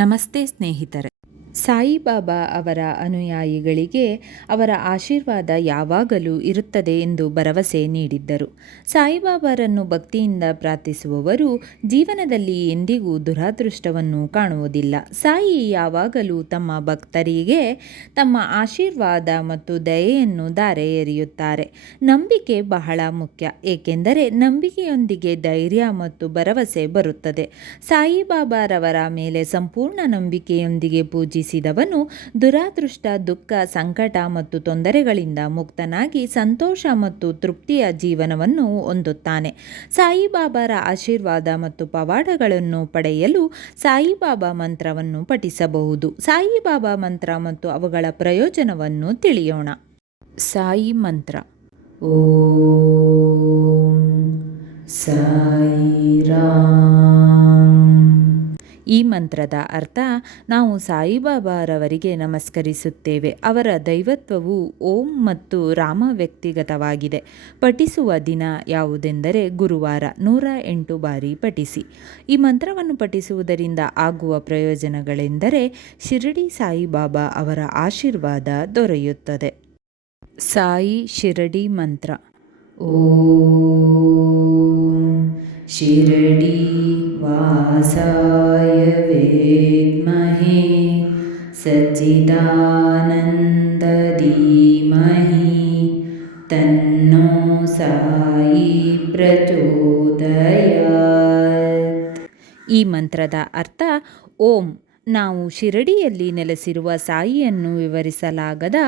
ನಮಸ್ತೆ ಸ್ನೇಹಿತರೆ. ಸಾಯಿಬಾಬಾ ಅವರ ಅನುಯಾಯಿಗಳಿಗೆ ಅವರ ಆಶೀರ್ವಾದ ಯಾವಾಗಲೂ ಇರುತ್ತದೆ ಎಂದು ಭರವಸೆ ನೀಡಿದ್ದರು. ಸಾಯಿಬಾಬಾರನ್ನು ಭಕ್ತಿಯಿಂದ ಪ್ರಾರ್ಥಿಸುವವರು ಜೀವನದಲ್ಲಿ ಎಂದಿಗೂ ದುರಾದೃಷ್ಟವನ್ನು ಕಾಣುವುದಿಲ್ಲ. ಸಾಯಿ ಯಾವಾಗಲೂ ತಮ್ಮ ಭಕ್ತರಿಗೆ ತಮ್ಮ ಆಶೀರ್ವಾದ ಮತ್ತು ದಯೆಯನ್ನು ಧಾರೆ ಎರೆಯುತ್ತಾರೆ. ನಂಬಿಕೆ ಬಹಳ ಮುಖ್ಯ, ಏಕೆಂದರೆ ನಂಬಿಕೆಯೊಂದಿಗೆ ಧೈರ್ಯ ಮತ್ತು ಭರವಸೆ ಬರುತ್ತದೆ. ಸಾಯಿಬಾಬಾರವರ ಮೇಲೆ ಸಂಪೂರ್ಣ ನಂಬಿಕೆಯೊಂದಿಗೆ ಪೂಜಿಸಿದವನು ದುರಾದೃಷ್ಟ, ದುಃಖ, ಸಂಕಟ ಮತ್ತು ತೊಂದರೆಗಳಿಂದ ಮುಕ್ತನಾಗಿ ಸಂತೋಷ ಮತ್ತು ತೃಪ್ತಿಯ ಜೀವನವನ್ನು ಹೊಂದುತ್ತಾನೆ. ಸಾಯಿಬಾಬಾರ ಆಶೀರ್ವಾದ ಮತ್ತು ಪವಾಡಗಳನ್ನು ಪಡೆಯಲು ಸಾಯಿಬಾಬಾ ಮಂತ್ರವನ್ನು ಪಠಿಸಬಹುದು. ಸಾಯಿಬಾಬಾ ಮಂತ್ರ ಮತ್ತು ಅವುಗಳ ಪ್ರಯೋಜನವನ್ನು ತಿಳಿಯೋಣ. ಸಾಯಿ ಮಂತ್ರ. ಓಂ ಸಾಯಿರಾಮ್. ಈ ಮಂತ್ರದ ಅರ್ಥ: ನಾವು ಸಾಯಿಬಾಬಾರವರಿಗೆ ನಮಸ್ಕರಿಸುತ್ತೇವೆ. ಅವರ ದೈವತ್ವವು ಓಂ ಮತ್ತು ರಾಮ ವ್ಯಕ್ತಿಗತವಾಗಿದೆ. ಪಠಿಸುವ ದಿನ ಯಾವುದೆಂದರೆ ಗುರುವಾರ. 108 ಬಾರಿ ಪಠಿಸಿ. ಈ ಮಂತ್ರವನ್ನು ಪಠಿಸುವುದರಿಂದ ಆಗುವ ಪ್ರಯೋಜನಗಳೆಂದರೆ ಶಿರಡಿ ಸಾಯಿಬಾಬಾ ಅವರ ಆಶೀರ್ವಾದ ದೊರೆಯುತ್ತದೆ. ಸಾಯಿ ಶಿರಡಿ ಮಂತ್ರ. ಓಂ ಶಿರಡಿ ವಾಸಾಯ ವಿದ್ಮಹೇ ಸಚ್ಚಿದಾನಂದ ಧೀಮಹಿ ತನ್ನೋ ಸಾಯಿ ಪ್ರಚೋದಯಾತ್. ಈ ಮಂತ್ರದ ಅರ್ಥ: ಓಂ ನಾವು ಶಿರಡಿಯಲ್ಲಿ ನೆಲೆಸಿರುವ ಸಾಯಿಯನ್ನು ವಿವರಿಸಲಾಗದ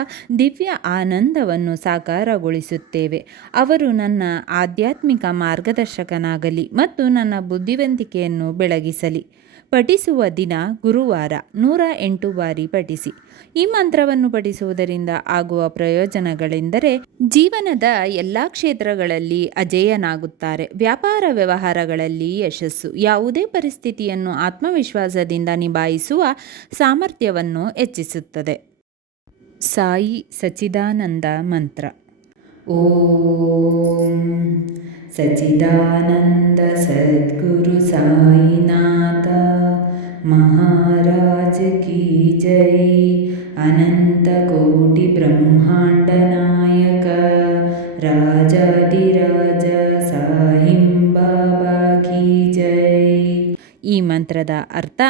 ದಿವ್ಯ ಆನಂದವನ್ನು ಸಾಕಾರಗೊಳಿಸುತ್ತೇವೆ. ಅವರು ನನ್ನ ಆಧ್ಯಾತ್ಮಿಕ ಮಾರ್ಗದರ್ಶಕನಾಗಲಿ ಮತ್ತು ನನ್ನ ಬುದ್ಧಿವಂತಿಕೆಯನ್ನು ಬೆಳಗಿಸಲಿ. ಪಠಿಸುವ ದಿನ ಗುರುವಾರ. 108 ಬಾರಿ ಪಠಿಸಿ. ಈ ಮಂತ್ರವನ್ನು ಪಠಿಸುವುದರಿಂದ ಆಗುವ ಪ್ರಯೋಜನಗಳೆಂದರೆ ಜೀವನದ ಎಲ್ಲ ಕ್ಷೇತ್ರಗಳಲ್ಲಿ ಅಜೇಯನಾಗುತ್ತಾರೆ. ವ್ಯಾಪಾರ ವ್ಯವಹಾರಗಳಲ್ಲಿ ಯಶಸ್ಸು. ಯಾವುದೇ ಪರಿಸ್ಥಿತಿಯನ್ನು ಆತ್ಮವಿಶ್ವಾಸದಿಂದ ನಿಭಾಯಿಸುವ ಸಾಮರ್ಥ್ಯವನ್ನು ಹೆಚ್ಚಿಸುತ್ತದೆ. ಸಾಯಿ ಸಚ್ಚಿದಾನಂದ ಮಂತ್ರ. ಓಂ ಸಚ್ಚಿದಾನಂದ ಸದ್ಗುರು ಸಾಯಿನಾಥ ಮಹಾರಾಜ್ ಕಿ ಜೈ. ಅನಂತ ಕೋಟಿ ಬ್ರಹ್ಮಾಂಡ ನಾಯಕ ರಾಜಾಧಿರಾಜ ಸಾಯಿಂ ಬಾಬಾ ಕಿ ಜೈ. ಈ ಮಂತ್ರದ ಅರ್ಥ: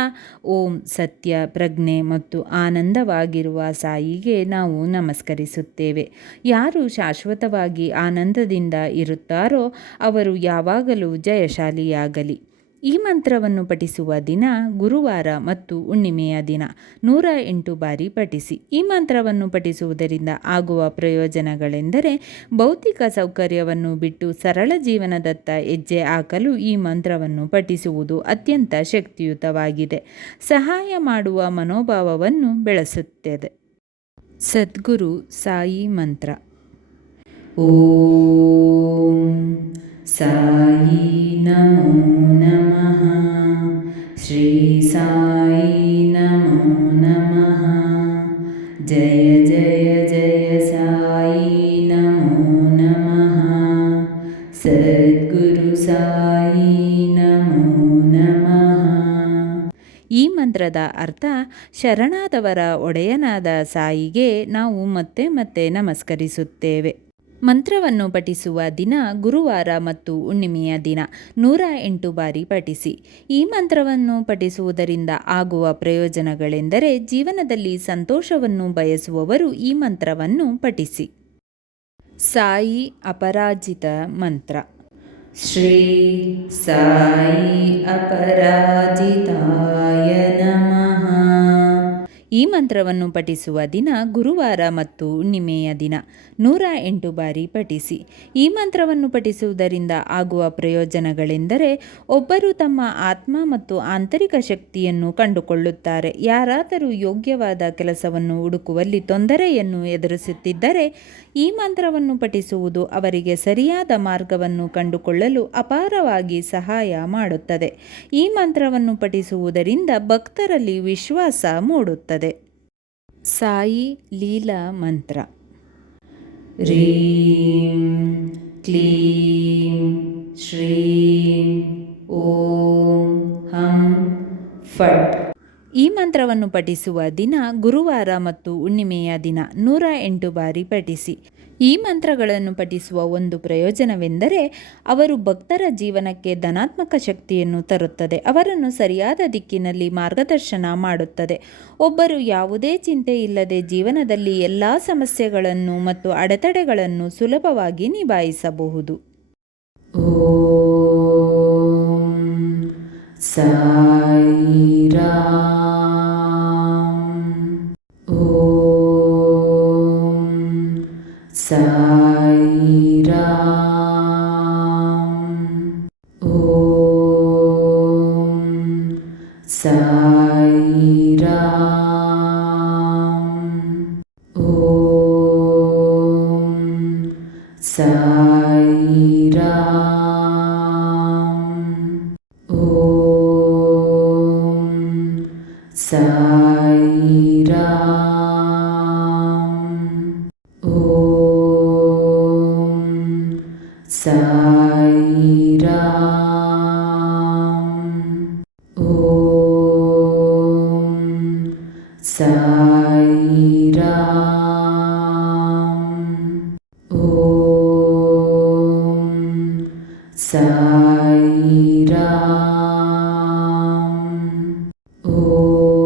ಓಂ ಸತ್ಯ, ಪ್ರಜ್ಞೆ ಮತ್ತು ಆನಂದವಾಗಿರುವ ಸಾಯಿಗೆ ನಾವು ನಮಸ್ಕರಿಸುತ್ತೇವೆ. ಯಾರು ಶಾಶ್ವತವಾಗಿ ಆನಂದದಿಂದ ಇರುತ್ತಾರೋ ಅವರು ಯಾವಾಗಲೂ ಜಯಶಾಲಿಯಾಗಲಿ. ಈ ಮಂತ್ರವನ್ನು ಪಠಿಸುವ ದಿನ ಗುರುವಾರ ಮತ್ತು ಹುಣ್ಣಿಮೆಯ ದಿನ. 108 ಬಾರಿ ಪಠಿಸಿ. ಈ ಮಂತ್ರವನ್ನು ಪಠಿಸುವುದರಿಂದ ಆಗುವ ಪ್ರಯೋಜನಗಳೆಂದರೆ ಭೌತಿಕ ಸೌಕರ್ಯವನ್ನು ಬಿಟ್ಟು ಸರಳ ಜೀವನದತ್ತ ಹೆಜ್ಜೆ ಹಾಕಲು ಈ ಮಂತ್ರವನ್ನು ಪಠಿಸುವುದು ಅತ್ಯಂತ ಶಕ್ತಿಯುತವಾಗಿದೆ. ಸಹಾಯ ಮಾಡುವ ಮನೋಭಾವವನ್ನು ಬೆಳೆಸುತ್ತದೆ. ಸದ್ಗುರು ಸಾಯಿ ಮಂತ್ರ. ಓಂ ಸಾಯಿ ನಮೋ ನಮಃ. ಶ್ರೀ ಸಾಯಿ ನಮೋ ನಮಃ. ಜಯ ಜಯ ಜಯ ಸಾಯಿ ನಮೋ ನಮಃ. ಸದ್ಗುರು ಸಾಯಿ ನಮೋ ನಮಃ. ಈ ಮಂತ್ರದ ಅರ್ಥ: ಶರಣಾದವರ ಒಡೆಯನಾದ ಸಾಯಿಗೆ ನಾವು ಮತ್ತೆ ಮತ್ತೆ ನಮಸ್ಕರಿಸುತ್ತೇವೆ. ಮಂತ್ರವನ್ನು ಪಠಿಸುವ ದಿನ ಗುರುವಾರ ಮತ್ತು ಹುಣ್ಣಿಮೆಯ ದಿನ. 108 ಬಾರಿ ಪಠಿಸಿ. ಈ ಮಂತ್ರವನ್ನು ಪಠಿಸುವುದರಿಂದ ಆಗುವ ಪ್ರಯೋಜನಗಳೆಂದರೆ ಜೀವನದಲ್ಲಿ ಸಂತೋಷವನ್ನು ಬಯಸುವವರು ಈ ಮಂತ್ರವನ್ನು ಪಠಿಸಿ. ಸಾಯಿ ಅಪರಾಜಿತ ಮಂತ್ರ. ಶ್ರೀ ಸಾಯಿ ಅಪರಾಜಿತಾಯ ನಮಃ. ಈ ಮಂತ್ರವನ್ನು ಪಠಿಸುವ ದಿನ ಗುರುವಾರ ಮತ್ತು ಹುಣ್ಣಿಮೆಯ ದಿನ. 108 ಬಾರಿ ಪಠಿಸಿ. ಈ ಮಂತ್ರವನ್ನು ಪಠಿಸುವುದರಿಂದ ಆಗುವ ಪ್ರಯೋಜನಗಳೆಂದರೆ ಒಬ್ಬರು ತಮ್ಮ ಆತ್ಮ ಮತ್ತು ಆಂತರಿಕ ಶಕ್ತಿಯನ್ನು ಕಂಡುಕೊಳ್ಳುತ್ತಾರೆ. ಯಾರಾದರೂ ಯೋಗ್ಯವಾದ ಕೆಲಸವನ್ನು ಹುಡುಕುವಲ್ಲಿ ತೊಂದರೆಯನ್ನು ಎದುರಿಸುತ್ತಿದ್ದರೆ ಈ ಮಂತ್ರವನ್ನು ಪಠಿಸುವುದು ಅವರಿಗೆ ಸರಿಯಾದ ಮಾರ್ಗವನ್ನು ಕಂಡುಕೊಳ್ಳಲು ಅಪಾರವಾಗಿ ಸಹಾಯ ಮಾಡುತ್ತದೆ. ಈ ಮಂತ್ರವನ್ನು ಪಠಿಸುವುದರಿಂದ ಭಕ್ತರಲ್ಲಿ ವಿಶ್ವಾಸ ಮೂಡುತ್ತದೆ. ಸಾಯಿ ಲೀಲಾ ಮಂತ್ರ. ರೀಂ ಕ್ಲೀಂ ಶ್ರೀಂ ಓಂ ಹಂ ಫಟ್. ಈ ಮಂತ್ರವನ್ನು ಪಠಿಸುವ ದಿನ ಗುರುವಾರ ಮತ್ತು ಹುಣ್ಣಿಮೆಯ ದಿನ 108 ಬಾರಿ ಪಠಿಸಿ. ಈ ಮಂತ್ರಗಳನ್ನು ಪಠಿಸುವ ಒಂದು ಪ್ರಯೋಜನವೆಂದರೆ ಅವರು ಭಕ್ತರ ಜೀವನಕ್ಕೆ ಧನಾತ್ಮಕ ಶಕ್ತಿಯನ್ನು ತರುತ್ತದೆ, ಅವರನ್ನು ಸರಿಯಾದ ದಿಕ್ಕಿನಲ್ಲಿ ಮಾರ್ಗದರ್ಶನ ಮಾಡುತ್ತದೆ. ಒಬ್ಬರು ಯಾವುದೇ ಚಿಂತೆ ಇಲ್ಲದೆ ಜೀವನದಲ್ಲಿ ಎಲ್ಲ ಸಮಸ್ಯೆಗಳನ್ನು ಮತ್ತು ಅಡೆತಡೆಗಳನ್ನು ಸುಲಭವಾಗಿ ನಿಭಾಯಿಸಬಹುದು. ಓಂ ಸಾಯಿ ರಾಮ್. ಓಂ ಸಾಯಿ ರಾಮ್. ಓಂ ಸಾಯಿ ರಾಮ್. ಓಂ ಸಾಯಿ ರಾಮ್. ಓಂ ಸಾಯಿ ರಾಮ್. ಓಂ ಸಾಯಿ ರಾಮ್. ಓಂ ಸಾಯಿ ರಾಮ್. ಓಂ ಸಾಯಿ ರಾಮ್. ಓಂ ಸಾಯಿ ರಾಮ್. ಓಂ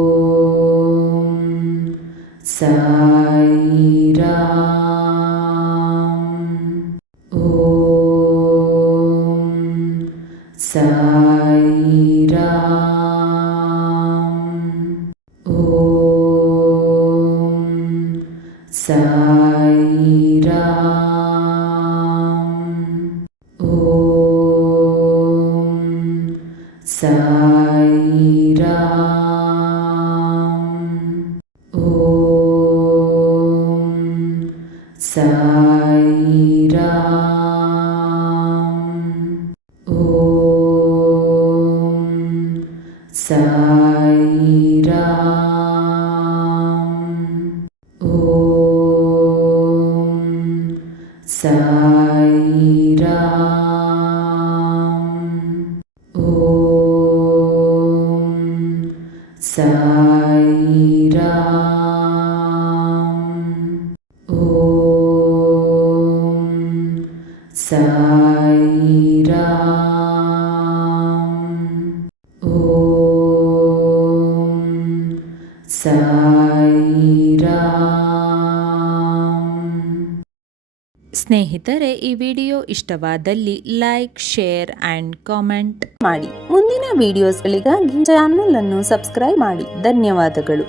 ಸಾಯಿ ರಾಮ್. ಓಂ ಸಾಯಿ ರಾಮ್. ಓಂ ಸಾಯಿ ರಾಮ್. ಓಂ ಸಾಯಿ ರಾಮ್. ಓಂ ಸಾಯಿ ರಾಮ್. ಓಂ ಸಾಯಿ ರಾಮ್. ಓಂ ಸಾಯಿ ರಾಮ್. ಓಂ ಸಾಯಿ ರಾಮ್. ಓಂ ಸಾಯಿ ರಾಮ್. ಸ್ನೇಹಿತರೆ, ಈ ವಿಡಿಯೋ ಇಷ್ಟವಾದಲ್ಲಿ ಲೈಕ್, ಶೇರ್ ಆ್ಯಂಡ್ ಕಾಮೆಂಟ್ ಮಾಡಿ. ಮುಂದಿನ ವಿಡಿಯೋಸ್ಗಳಿಗಾಗಿ ಚಾನಲ್ ಅನ್ನು ಸಬ್ಸ್ಕ್ರೈಬ್ ಮಾಡಿ. ಧನ್ಯವಾದಗಳು.